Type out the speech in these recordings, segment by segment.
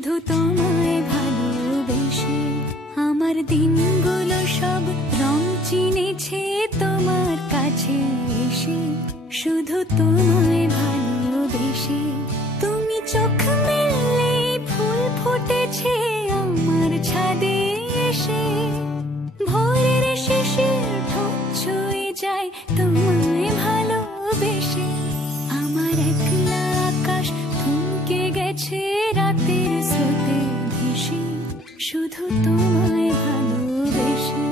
শুধু তোমায় ভালোবেসে আমার দিনগুলো সব রং চিনেছে তোমার কাছে এসে। শুধু তোমায় ভালোবেসে তুমি চোখ মেললে ফুল ফুটেছে আমার ছাদে এসে। ভোরের শিশির ঠোঁট ছুঁয়ে যায় তোমায় ভালোবেসে। আমার একলা আকাশ থমকে গেছে রাতের স্রোতে ভেসে, শুধু তোমায় ভালোবেসে।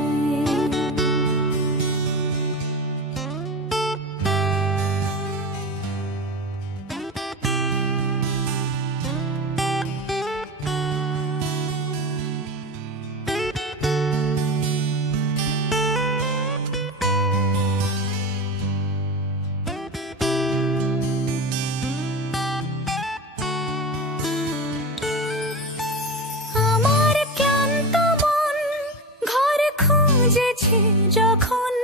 যখন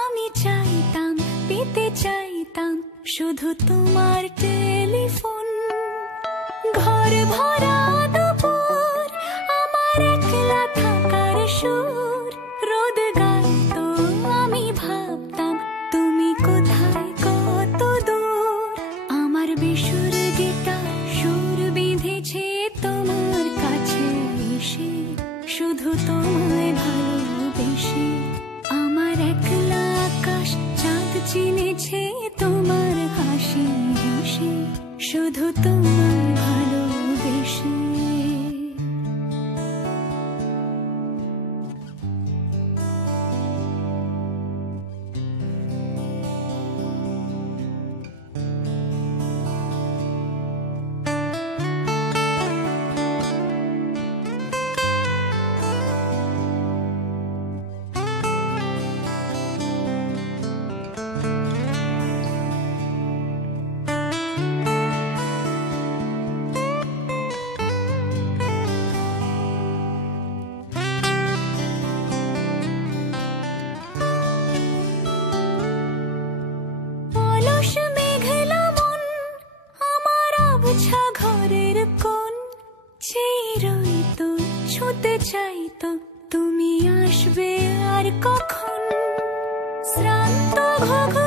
আমি চাইতাম পেতে চাইতাম শুধু তোমার টেলিফোন। ঘর ভরা দুপুর আমার একলা থাকার সুর রোদ গাইতো, আমি ভাবতাম তুমি কোথায় কত দূর। আমার বেসুর গিটার সুর বিঁধেছে তোমার কাছে এসে, শুধু তোমায় ভালোবেসে। আমার একলা আকাশ চাঁদ চিনেছে তোমার হাসি হেসে, শুধু তোমায় ভালোবেসে। ঘরের কোণ চিরইতো ছুতে চাইতো তুমি আসবে আর কখন। শ্রান্ত ঘুঘু